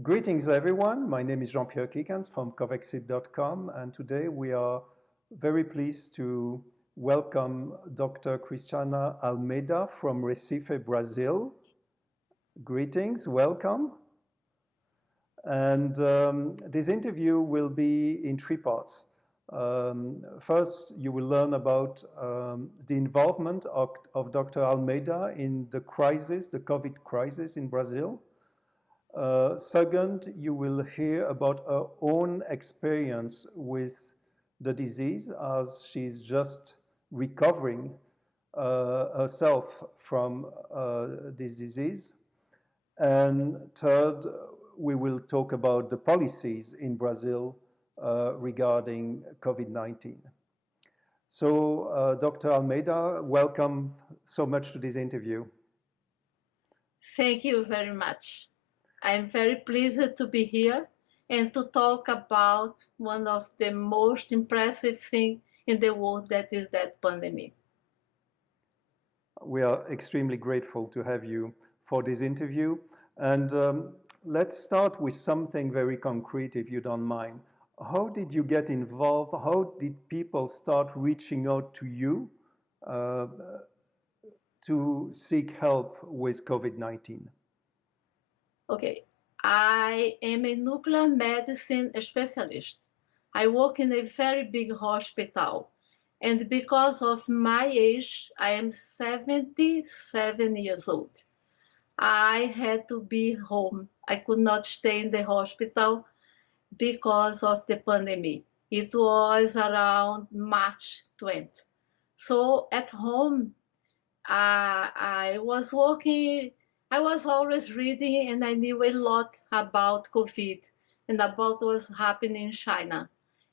Greetings, everyone. My name is Jean-Pierre Kikans from Covexit.com, and today we are very pleased to welcome Dr. Cristiana Almeida from Recife, Brazil. Greetings, welcome. And this interview will be in three parts. First, you will learn about the involvement of Dr. Almeida in the crisis, the COVID crisis in Brazil. Second, you will hear about her own experience with the disease as she's just recovering herself from this disease. And third, we will talk about the policies in Brazil regarding COVID-19. So, Dr. Almeida, welcome so much to this interview. Thank you very much. I'm very pleased to be here and to talk about one of the most impressive things in the world, that is that pandemic. We are extremely grateful to have you for this interview. And let's start with something very concrete, if you don't mind. How did you get involved? How did people start reaching out to you to seek help with COVID-19? Okay, I am a nuclear medicine specialist. I work in a very big hospital. And because of my age, I am 77 years old. I had to be home. I could not stay in the hospital because of the pandemic. It was around March 20th. So at home, I was working, I was always reading, and I knew a lot about COVID and about what was happening in China.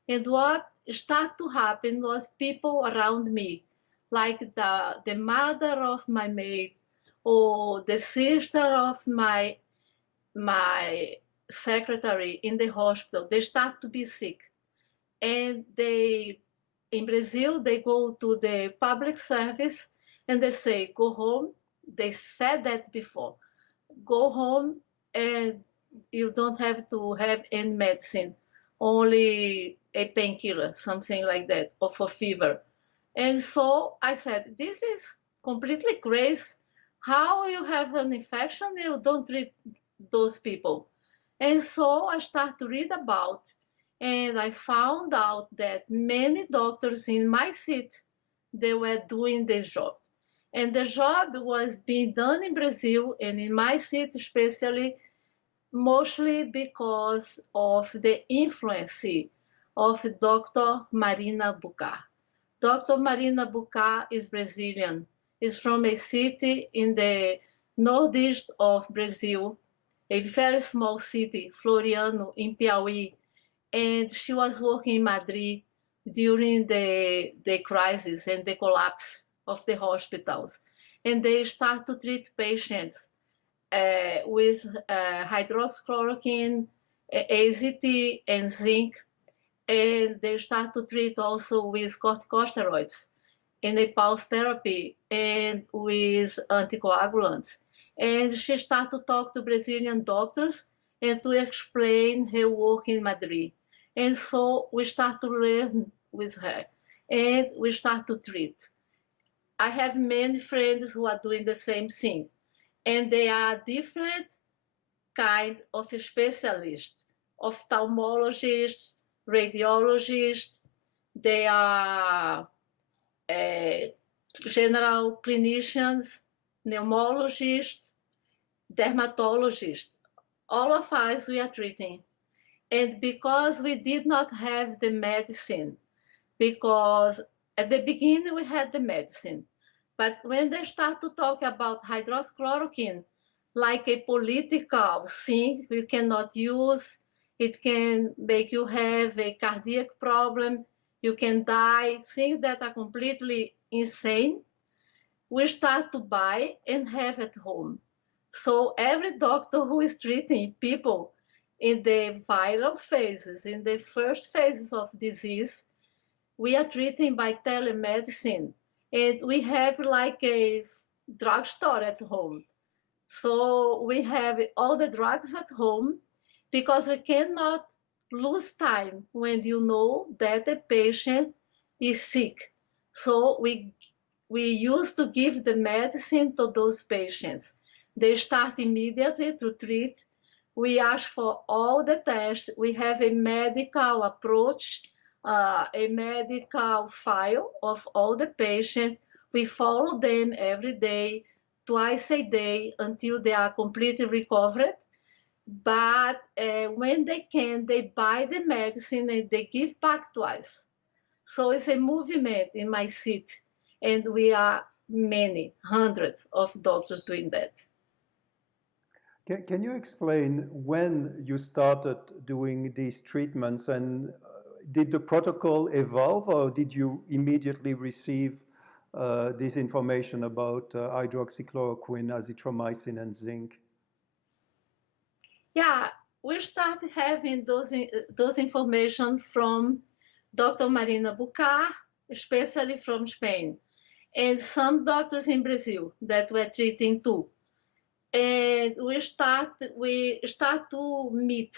And what started to happen was people around me, like the mother of my maid or the sister of my secretary in the hospital, they start to be sick. And they, in Brazil, they go to the public service and they say, go home. They said that before. Go home and you don't have to have any medicine, only a painkiller, something like that, or for fever. And so I said, this is completely crazy. How you have an infection, you don't treat those people. And so I started to read about, and I found out that many doctors in my city, they were doing this job. And the job was being done in Brazil and in my city especially, mostly because of the influence of Dr. Marina Bucar. Dr. Marina Bucar is Brazilian. Is from a city in the northeast of Brazil, a very small city, Floriano, in Piauí. And she was working in Madrid during the crisis and the collapse of the hospitals. And they start to treat patients with hydroxychloroquine, AZT, and zinc. And they start to treat also with corticosteroids in a pulse therapy and with anticoagulants. And she started to talk to Brazilian doctors and to explain her work in Madrid. And so we start to learn with her and we start to treat. I have many friends who are doing the same thing, and they are different kind of specialists, ophthalmologists, radiologists, they are general clinicians, pneumologists, dermatologists. All of us, we are treating. And because we did not have the medicine, because at the beginning we had the medicine, but when they start to talk about hydroxychloroquine, like a political thing you cannot use, it can make you have a cardiac problem, you can die, things that are completely insane, we start to buy and have at home. So every doctor who is treating people in the viral phases, in the first phases of disease, we are treating by telemedicine. And we have like a drugstore at home. So we have all the drugs at home, because we cannot lose time when you know that the patient is sick. So we used to give the medicine to those patients. They start immediately to treat. We ask for all the tests. We have a medical approach, a medical file of all the patients. We follow them every day, twice a day, until they are completely recovered. But when they can, they buy the medicine and they give back to us. So it's a movement in my city, and we are many, hundreds of doctors doing that. Can you explain when you started doing these treatments, and did the protocol evolve, or did you immediately receive this information about hydroxychloroquine, azithromycin, and zinc? Yeah, we started having those information from Dr. Marina Bucar, especially from Spain, and some doctors in Brazil that were treating too. And we start to meet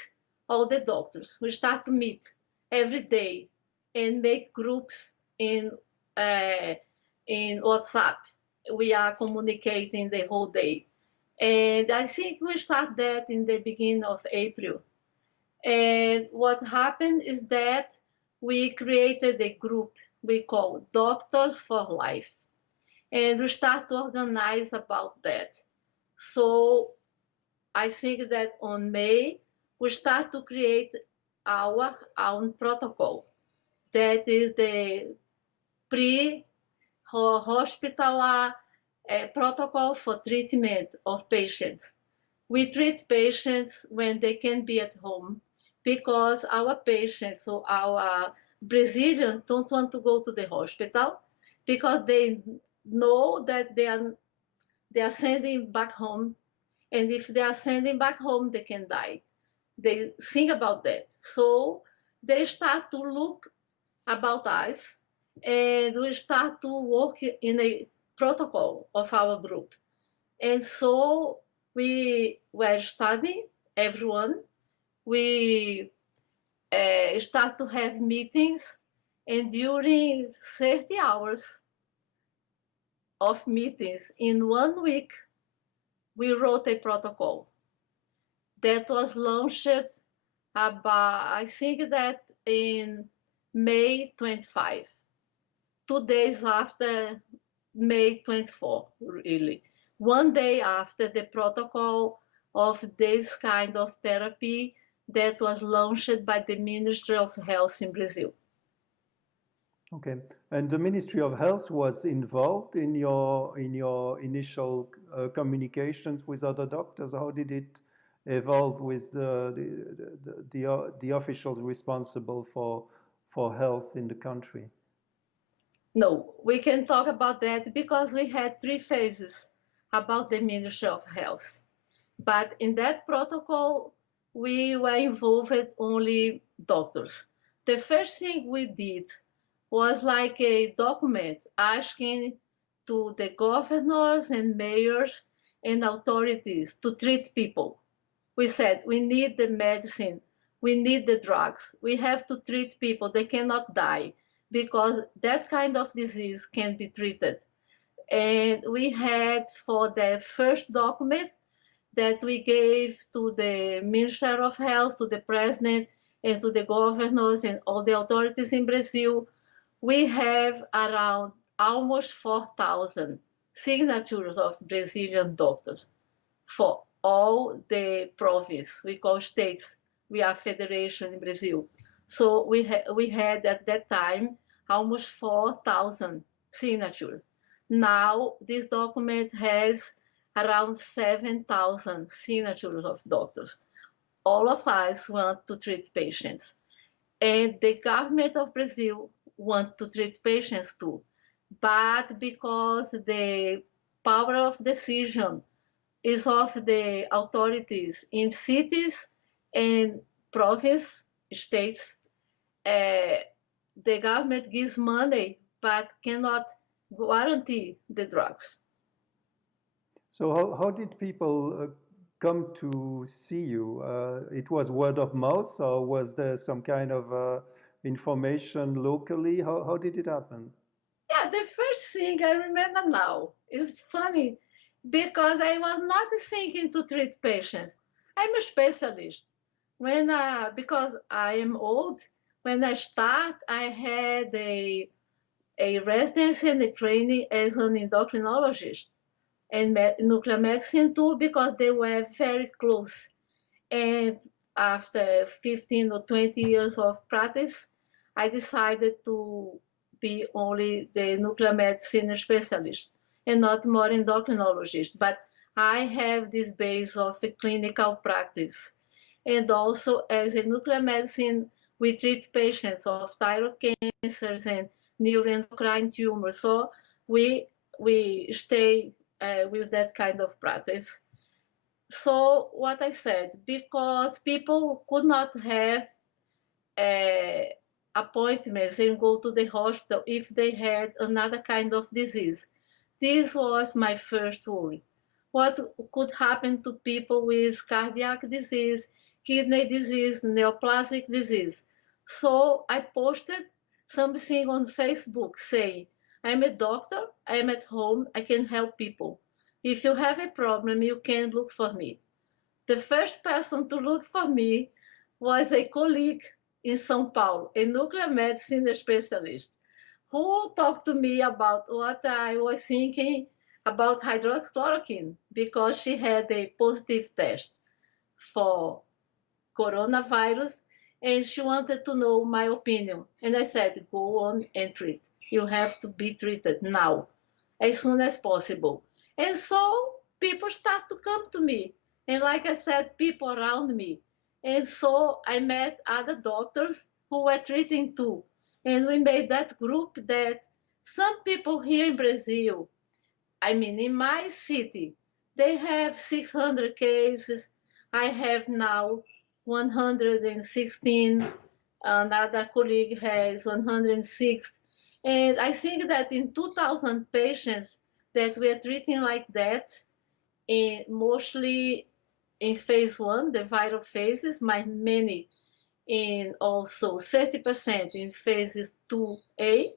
all the doctors. We start to meet every day and make groups uh, in WhatsApp. We are communicating the whole day. And I think we start that in the beginning of April. And what happened is that we created a group we call Doctors for Life. And we start to organize about that. So I think that on May, we start to create our own protocol. That is the pre-hospital protocol for treatment of patients. We treat patients when they can be at home because our patients or our Brazilians don't want to go to the hospital because they know that they are sending back home, and if they are sending back home, they can die. They think about that. So they start to look about us, and we start to work in a protocol of our group. And so we were studying everyone. We start to have meetings, and during 30 hours of meetings in 1 week, we wrote a protocol that was launched about, I think that in May 25, 2 days after May 24, really. 1 day after the protocol of this kind of therapy that was launched by the Ministry of Health in Brazil. Okay, and the Ministry of Health was involved in your initial communications with other doctors. How did it evolve with the officials responsible for health in the country? No, we can talk about that because we had 3 phases about the Ministry of Health. But in that protocol, we were involved only doctors. The first thing we did was like a document asking to the governors and mayors and authorities to treat people. We said we need the medicine, we need the drugs, we have to treat people, they cannot die because that kind of disease can be treated. And we had for the first document that we gave to the Minister of Health, to the President, and to the governors and all the authorities in Brazil, we have around almost 4,000 signatures of Brazilian doctors for all the provinces. We call states. We are federation in Brazil. So we had at that time almost 4,000 signatures. Now this document has around 7,000 signatures of doctors. All of us want to treat patients. And the government of Brazil want to treat patients too. But because the power of decision is of the authorities in cities and province states, the government gives money but cannot guarantee the drugs. So how did people come to see you? It was word of mouth, or was there some kind of information locally? How did it happen? Yeah, the first thing I remember now is funny because I was not thinking to treat patients. I'm a specialist. Because I am old, when I start, I had a residency and a training as an endocrinologist and nuclear medicine too, because they were very close. And after 15 or 20 years of practice, I decided to be only the nuclear medicine specialist and not more endocrinologist. But I have this base of a clinical practice. And also, as a nuclear medicine, we treat patients of thyroid cancers and neuroendocrine tumors. So we we stay with that kind of practice. So what I said, because people could not have uh, appointments and go to the hospital if they had another kind of disease. This was my first worry. What could happen to people with cardiac disease, kidney disease, neoplastic disease? So I posted something on Facebook saying, I'm a doctor, I'm at home, I can help people. If you have a problem, you can look for me. The first person to look for me was a colleague in São Paulo, a nuclear medicine specialist, who talked to me about what I was thinking about hydroxychloroquine because she had a positive test for coronavirus and she wanted to know my opinion. And I said, go on and treat. You have to be treated now, as soon as possible. And so people start to come to me. And like I said, people around me. And so I met other doctors who were treating too. And we made that group that some people here in Brazil, I mean, in my city, they have 600 cases. I have now 116. Another colleague has 106. And I think that in 2,000 patients that we are treating like that, mostly in phase one, the viral phases, many in also 30% in phases 2A,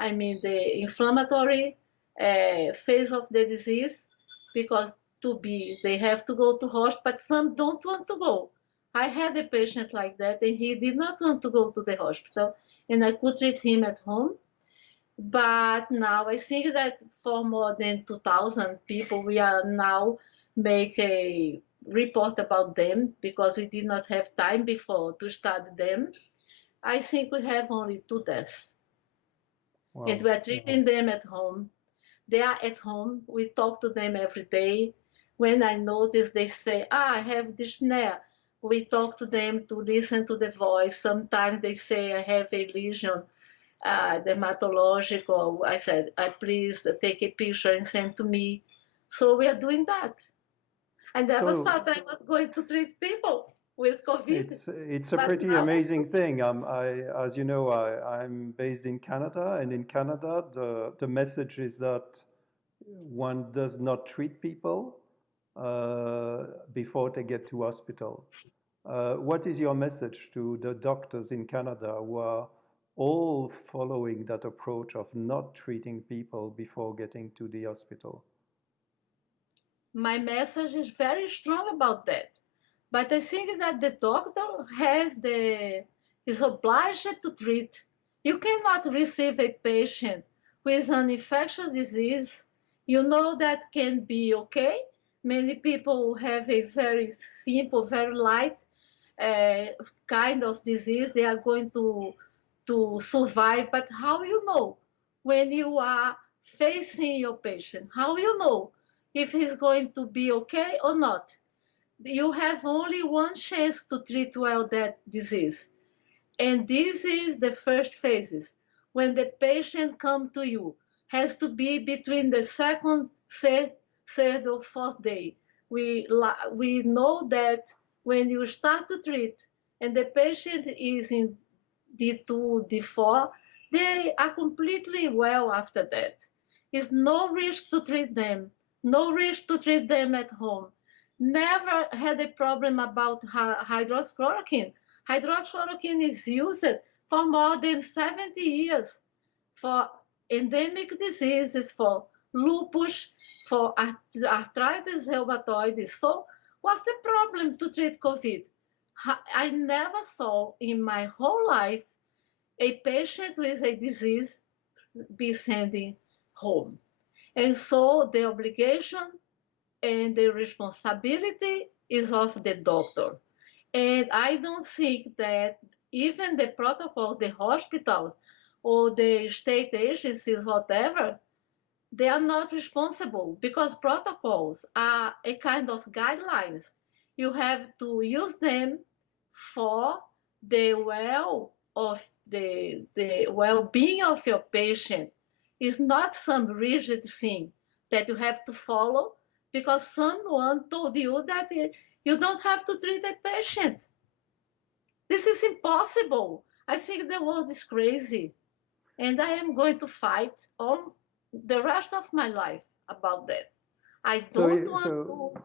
I mean the inflammatory phase of the disease, because to be they have to go to hospital, but some don't want to go. I had a patient like that, and he did not want to go to the hospital, and I could treat him at home. But now I think that for more than 2,000 people, we are now make a report about them because we did not have time before to study them. I think we have only two deaths, and Wow. we are treating them at home. They are at home. We talk to them every day. When I notice they say, I have dyspnea, we talk to them to listen to the voice. Sometimes they say, I have a lesion, dermatological. I said, please take a picture and send to me. So we are doing that. I never So thought I was going to treat people with COVID, it's a but pretty now I amazing thing. As you know, I'm based in Canada, and in Canada, the message is that one does not treat people before they get to hospital. What is your message to the doctors in Canada who are all following that approach of not treating people before getting to the hospital? my message is very strong about that. But I think that the doctor is obliged to treat. You cannot receive a patient with an infectious disease. You know that can be okay. Many people have a very simple, very light uh, kind of disease. They are going to survive. But how you know when you are facing your patient? How you know if he's going to be okay or not? You have only one chance to treat well that disease. And this is the first phases. When the patient comes to you, has to be between the second, third or fourth day. We know that when you start to treat and the patient is in D2, D4, they are completely well after that. It's no risk to treat them, no risk to treat them at home. never had a problem about hydroxychloroquine. Hydroxychloroquine is used for more than 70 years for endemic diseases, for lupus, for arthritis rheumatoid. So what's the problem to treat COVID? I never saw in my whole life a patient with a disease be sending home. And so the obligation and the responsibility is of the doctor. And I don't think that even the protocols, the hospitals or the state agencies, whatever, they are not responsible because protocols are a kind of guidelines. You have to use them for the well-being of your patient. It's not some rigid thing that you have to follow because someone told you that you don't have to treat a patient. This is impossible. I think the world is crazy, and I am going to fight all the rest of my life about that. I don't So, want so to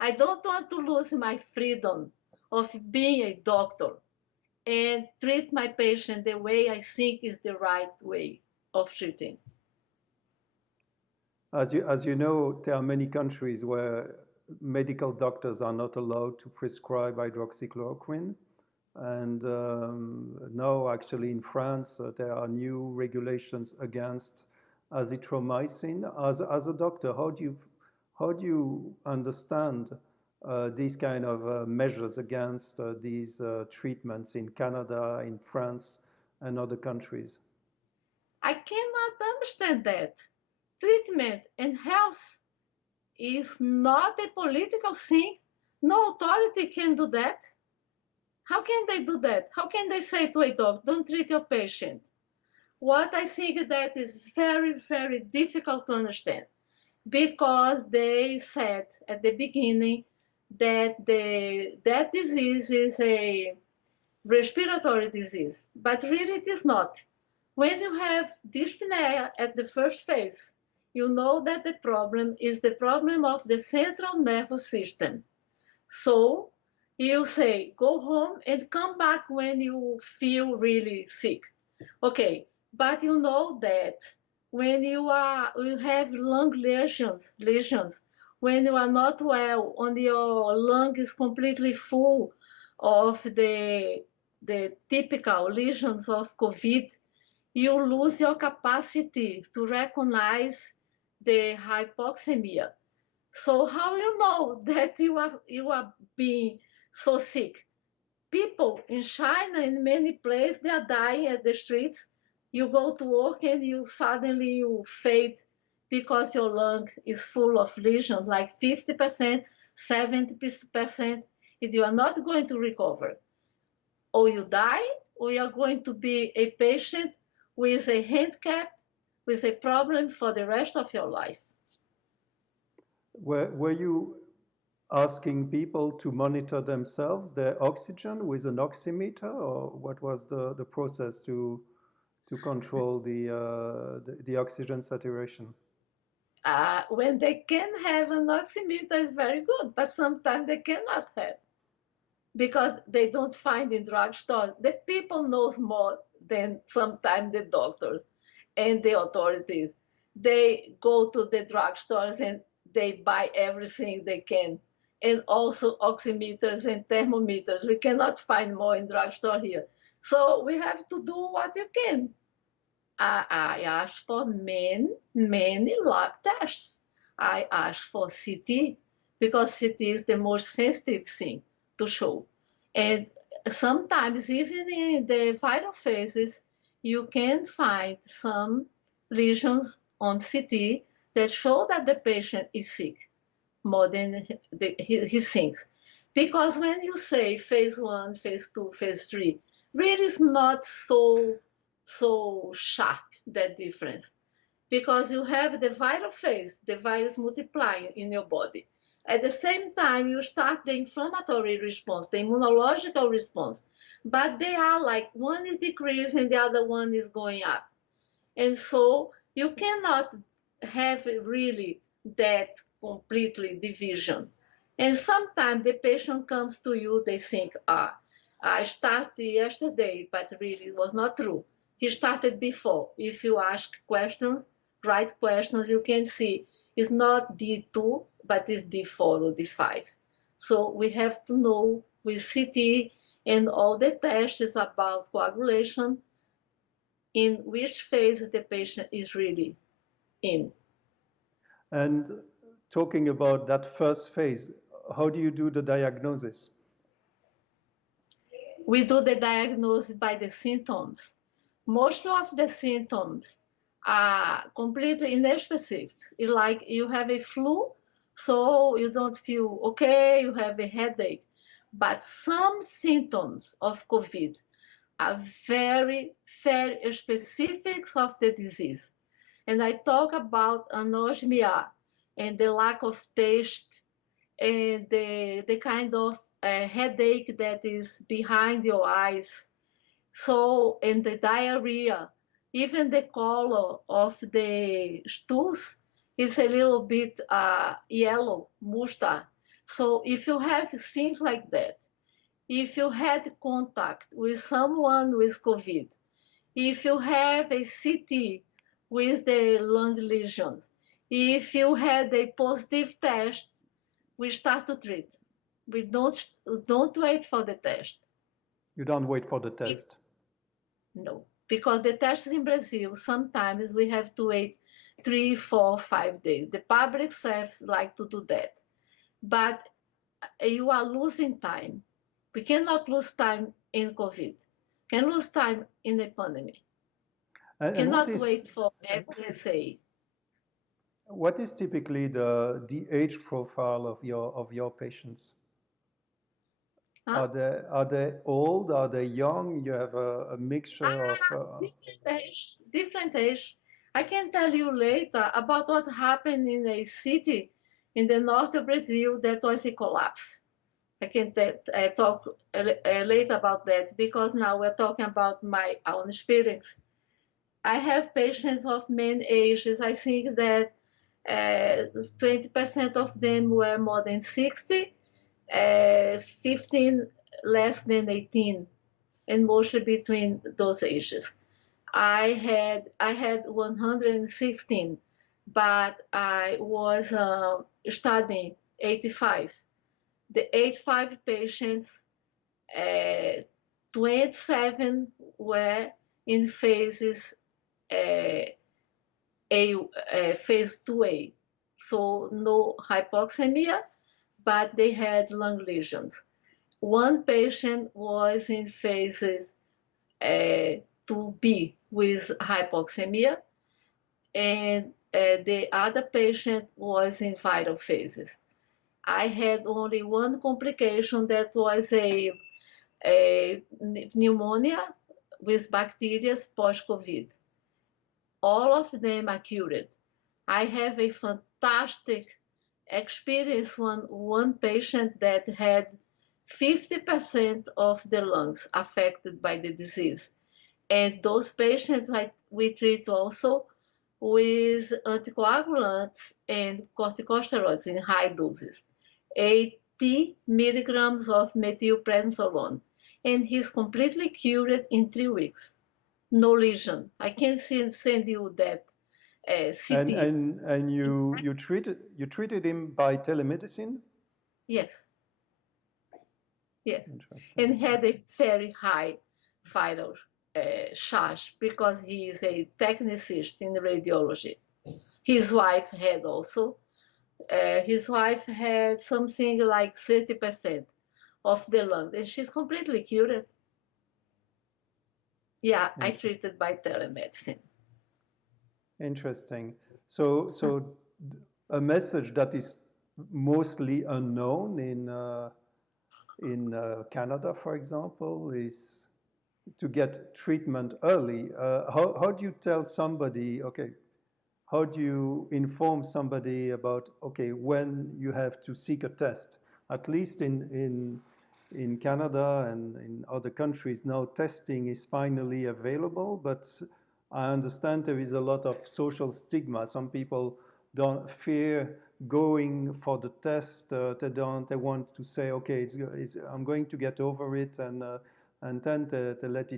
I don't want to lose my freedom of being a doctor and treat my patient the way I think is the right way of treating. as you know, there are many countries where medical doctors are not allowed to prescribe hydroxychloroquine. And now, actually, in France, there are new regulations against azithromycin. As a doctor, how do you understand these kind of measures against these treatments in Canada, in France, and other countries? I cannot understand that. Treatment and health is not a political thing. No authority can do that. How can they do that? How can they say to a dog, don't treat your patient? What I think that is very, very difficult to understand because they said at the beginning that that disease is a respiratory disease, but really it is not. When you have dyspnea at the first phase, you know that the problem is the problem of the central nervous system. So you say, go home and come back when you feel really sick. Okay, but you know that when you have lung lesions, when you are not well, when your lung is completely full of the typical lesions of COVID, you lose your capacity to recognize the hypoxemia. So how you know that you are being so sick? People in China, in many places, they are dying at the streets. You go to work and you suddenly you fade because your lung is full of lesions, like 50%, 70%, and you are not going to recover. Or you die, or you are going to be a patient with a handicap, with a problem for the rest of your life. Were you asking people to monitor themselves, their oxygen with an oximeter, or what was the process to control the oxygen saturation? When they can have an oximeter, it's very good, but sometimes they cannot have because they don't find in drugstores. The people knows more than sometimes the doctors and the authorities. They go to the drugstores and they buy everything they can, and also oximeters and thermometers. We cannot find more in drugstore here, so we have to do what you can. I asked for many lab tests. I asked for CT because CT is the most sensitive thing to show. And sometimes, even in the viral phases, you can find some lesions on CT that show that the patient is sick more than he thinks. Because when you say phase 1, phase 2, phase 3, really is not so sharp, that difference, because you have the viral phase, the virus multiplying in your body. At the same time, you start the inflammatory response, the immunological response, but they are like one is decreasing, the other one is going up. And so you cannot have really that completely division. And sometimes the patient comes to you, they think, I started yesterday, but really it was not true. He started before. If you ask questions, right questions, you can see it's not D2, but it's D4 or D5. So we have to know with CT and all the tests about coagulation in which phase the patient is really in. And talking about that first phase, how do you do the diagnosis? We do the diagnosis by the symptoms. Most of the symptoms are completely inspecific. It's like you have a flu, so you don't feel okay, you have a headache. But some symptoms of COVID are very, very specific of the disease. And I talk about anosmia and the lack of taste and the kind of headache that is behind your eyes. So, and the diarrhea, even the color of the stools is a little bit yellow, mustard. So, if you have things like that, if you had contact with someone with COVID, if you have a CT with the lung lesions, if you had a positive test, we start to treat. We don't wait for the test. You don't wait for the It, test. no, because the tests in Brazil sometimes we have to wait 3, 4, 5 days. The public service like to do that, but you are losing time. We cannot lose time in COVID. Can lose time in a pandemic. And Cannot wait for FSA. what is typically the age profile of your patients? Huh? Are they old? Are they young? You have a mixture of. Different age, different age. I can tell you later about what happened in a city in the north of Brazil that was a collapse. I can talk later about that because now we're talking about my own experience. I have patients of many ages. I think that 20% of them were more than 60, 15 less than 18, and mostly between those ages. I had 116, but I was studying 85. The 85 patients, 27 were in phases phase 2A, so no hypoxemia, but they had lung lesions. One patient was in phase 2B with hypoxemia, and the other patient was in viral phases. I had only one complication that was a pneumonia with bacteria post-COVID. All of them are cured. I have a fantastic experience on one patient that had 50% of the lungs affected by the disease. And those patients we treat also with anticoagulants and corticosteroids in high doses, 80 milligrams of methylprednisolone. And he's completely cured in 3 weeks. No lesion. I can send you that CT. And you treated him by telemedicine? Yes, yes. And had a very high viral charge because he is a technicist in radiology. His wife had also. His wife had something like 30% of the lung, and she's completely cured. Yeah, I treated by telemedicine. Interesting. So a message that is mostly unknown in Canada, for example, is to get treatment early. How do you tell somebody, okay, how do you inform somebody about, okay, when you have to seek a test? At least in Canada and in other countries, now testing is finally available, but I understand there is a lot of social stigma. Some people don't fear going for the test. They want to say, okay, I'm going to get over it, and then they let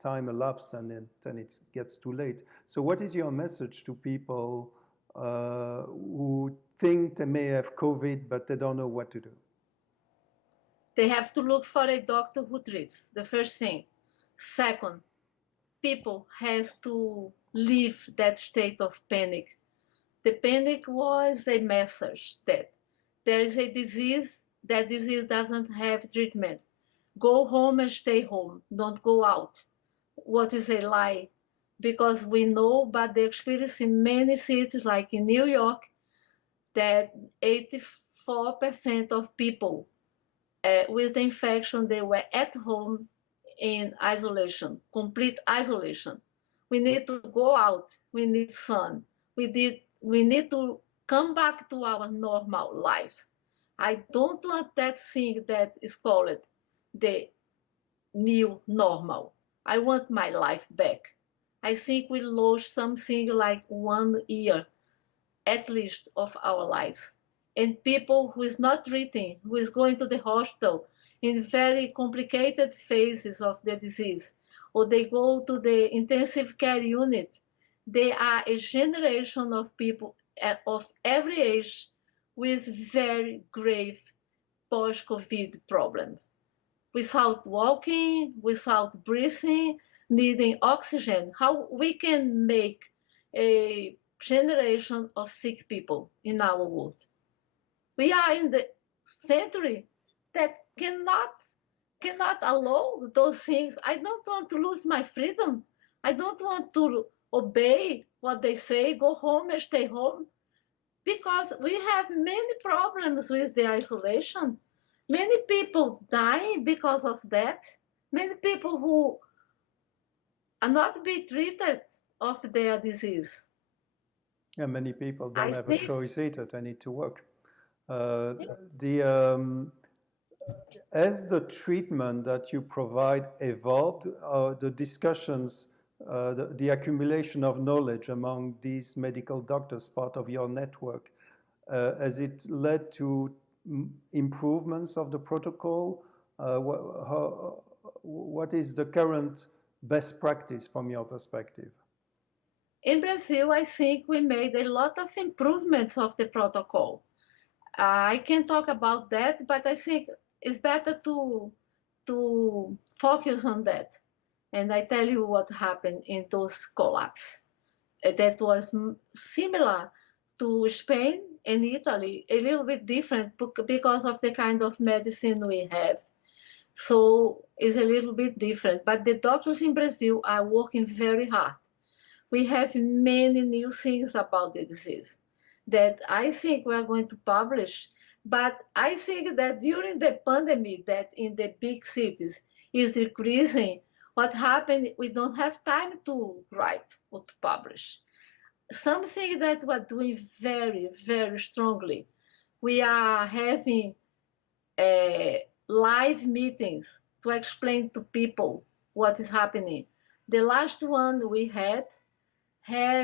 time elapse, and then it gets too late. So what is your message to people who think they may have COVID, but they don't know what to do? They have to look for a doctor who treats, the first thing. Second, people has to leave that state of panic. The panic was a message that there is a disease, that disease doesn't have treatment. Go home and stay home. Don't go out. What is a lie? Because we know by the experience in many cities, like in New York, that 84% of people with the infection, they were at home in isolation, complete isolation. We need to go out. We need sun. We need to come back to our normal lives. I don't want that thing that is called the new normal. I want my life back. I think we lost something like 1 year at least of our lives. And people who is not treating, who is going to the hospital in very complicated phases of the disease, or they go to the intensive care unit, they are a generation of people of every age with very grave post-COVID problems. Without walking, without breathing, needing oxygen, how we can make a generation of sick people in our world. We are in the century that cannot allow those things. I don't want to lose my freedom. I don't want to obey what they say, go home and stay home, because we have many problems with the isolation. Many people die because of that. Many people who are not being treated of their disease. Yeah, many people don't I have a think choice either. They need to work. Uh, the As the treatment that you provide evolved, the discussions, the accumulation of knowledge among these medical doctors, part of your network, has it led to improvements of the protocol? What is the current best practice from your perspective? in Brazil, I think we made a lot of improvements of the protocol. I can talk about that, but I think it's better to focus on that. And I tell you what happened in those collapse. That was similar to Spain and Italy, a little bit different because of the kind of medicine we have. So it's a little bit different. But the doctors in Brazil are working very hard. We have many new things about the disease that I think we are going to publish. But I think that during the pandemic, that in the big cities is decreasing. What happened? We don't have time to write or to publish. Something that we're doing very, very strongly. We are having live meetings to explain to people what is happening. The last one we had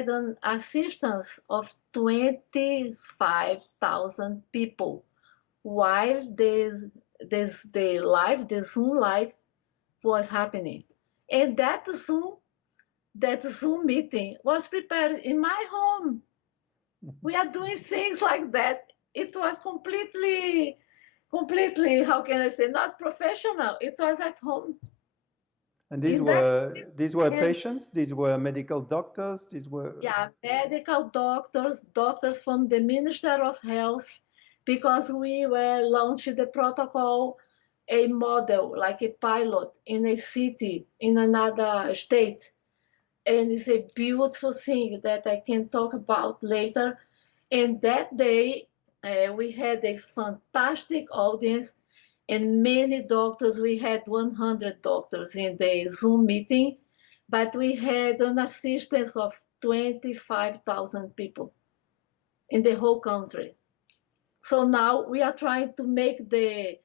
an assistance of 25,000 people while the Zoom live was happening. And that Zoom meeting was prepared in my home. We are doing things like that. It was completely, how can I say, not professional. It was at home. And In that, these were and patients, these were medical doctors, these were. yeah, medical doctors, doctors from the Minister of Health, because we were launching the protocol, a model, like a pilot in a city, in another state. And it's a beautiful thing that I can talk about later. And that day, we had a fantastic audience and many doctors. We had 100 doctors in the Zoom meeting, but we had an assistance of 25,000 people in the whole country. So now we are trying to make the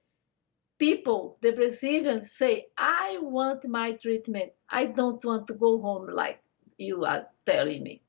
people, the Brazilians, say, I want my treatment. I don't want to go home like you are telling me.